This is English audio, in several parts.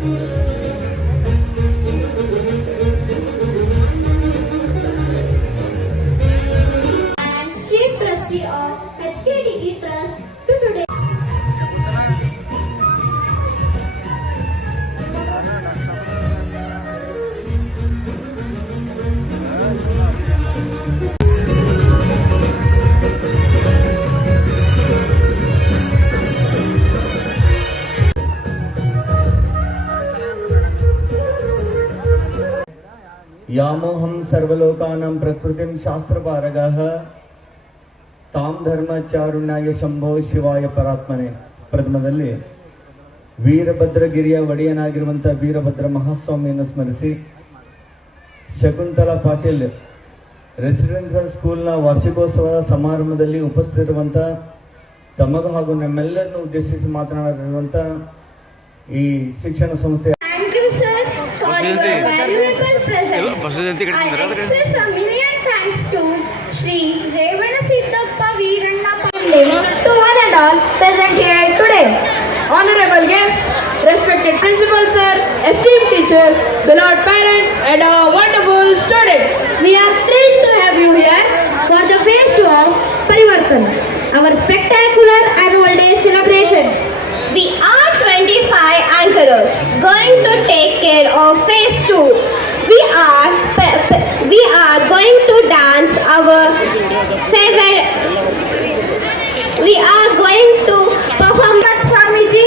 and Chief Trustee of HKDE Trust to today. ಯಾಮೋಹಂ ಸರ್ವಲೋಕಾನಾಂ ಪ್ರಕೃತಿಂ ಶಾಸ್ತ್ರಪಾರಗಃ ತಾಂ ಧರ್ಮಚಾರುಣ್ಯಾಯ ಶಂಭೋ ಶಿವಾಯ ಪರಾತ್ಮನೆ. ಪ್ರಥಮದಲ್ಲಿ ವೀರಭದ್ರಗಿರಿಯ ಒಡೆಯನಾಗಿರುವಂಥ ವೀರಭದ್ರ ಮಹಾಸ್ವಾಮಿಯನ್ನು ಸ್ಮರಿಸಿ, ಶಕುಂತಲಾ ಪಾಟೀಲ್ ರೆಸಿಡೆನ್ಷಿಯಲ್ ಸ್ಕೂಲ್ನ ವಾರ್ಷಿಕೋತ್ಸವದ ಸಮಾರಂಭದಲ್ಲಿ ಉಪಸ್ಥಿತಿರುವಂಥ ತಮಗೂ ಹಾಗೂ ನಮ್ಮೆಲ್ಲರನ್ನು ಉದ್ದೇಶಿಸಿ ಮಾತನಾಡಿರುವಂಥ ಈ ಶಿಕ್ಷಣ ಸಂಸ್ಥೆ. Thank you, sir, for your valuable presence. I express a million thanks to Shri Revana Siddhappa Veeranna Pandey, to one and all present here today. Honorable guests, respected principal sir, esteemed teachers, beloved parents, and our wonderful students. We are thrilled to have you here for the phase 2 of Parivartan, our spectacular annual day celebration. We are 25 anchors going to take care of phase 2. We are going to dance our favorite. We are going to perform Swamiji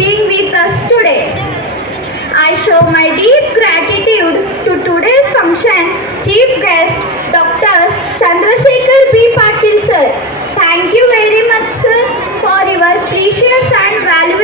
being with us today. I show my deep gratitude to today's function chief guest Dr. Chandrasekhar B. Patil sir. Thank you very much sir for your precious and valuable